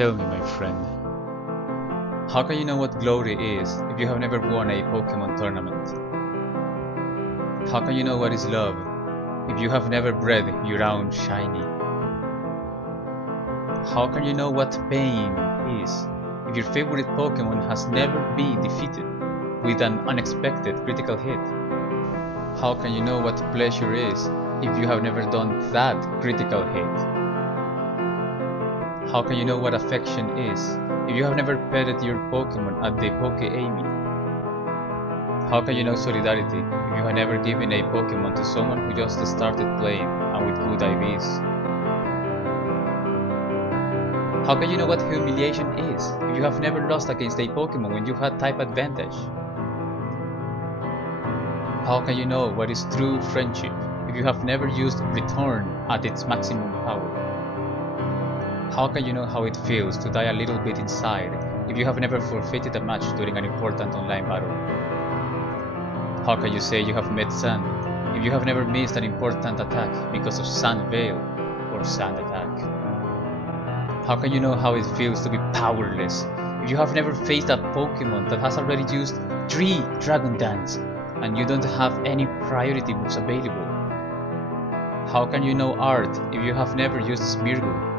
Tell me, my friend, how can you know what glory is if you have never won a Pokemon tournament? How can you know what is love if you have never bred your own shiny? How can you know what pain is if your favorite Pokemon has never been defeated with an unexpected critical hit? How can you know what pleasure is if you have never done that critical hit? How can you know what affection is if you have never petted your Pokemon at the poke-amie? How can you know solidarity if you have never given a Pokemon to someone who just started playing and with good IVs? How can you know what humiliation is if you have never lost against a Pokemon when you had type advantage? How can you know what is true friendship if you have never used return at its maximum power? How can you know how it feels to die a little bit inside if you have never forfeited a match during an important online battle? How can you say you have met sand if you have never missed an important attack because of sand veil or sand attack? How can you know how it feels to be powerless if you have never faced a Pokemon that has already used 3 Dragon Dance and you don't have any priority moves available? How can you know art if you have never used Smeargle?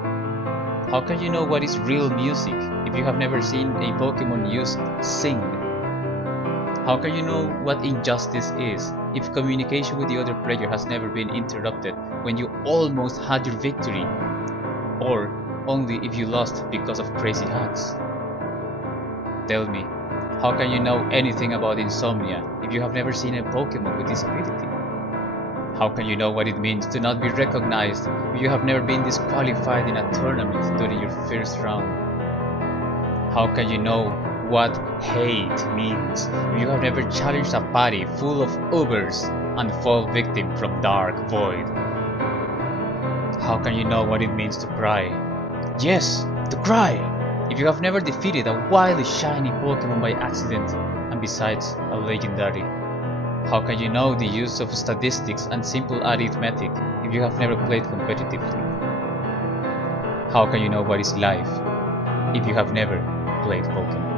How can you know what is real music if you have never seen a Pokemon use Sing? How can you know what injustice is if communication with the other player has never been interrupted when you almost had your victory? Or only if you lost because of crazy hacks? Tell me, how can you know anything about insomnia if you have never seen a Pokemon with this ability? How can you know what it means to not be recognized if you have never been disqualified in a tournament during your first round? How can you know what hate means if you have never challenged a party full of Ubers and fall victim from Dark Void? How can you know what it means to cry? Yes, to cry! If you have never defeated a wildly shiny Pokemon by accident, and besides a legendary. How can you know the use of statistics and simple arithmetic if you have never played competitively? How can you know what is life if you have never played Pokemon?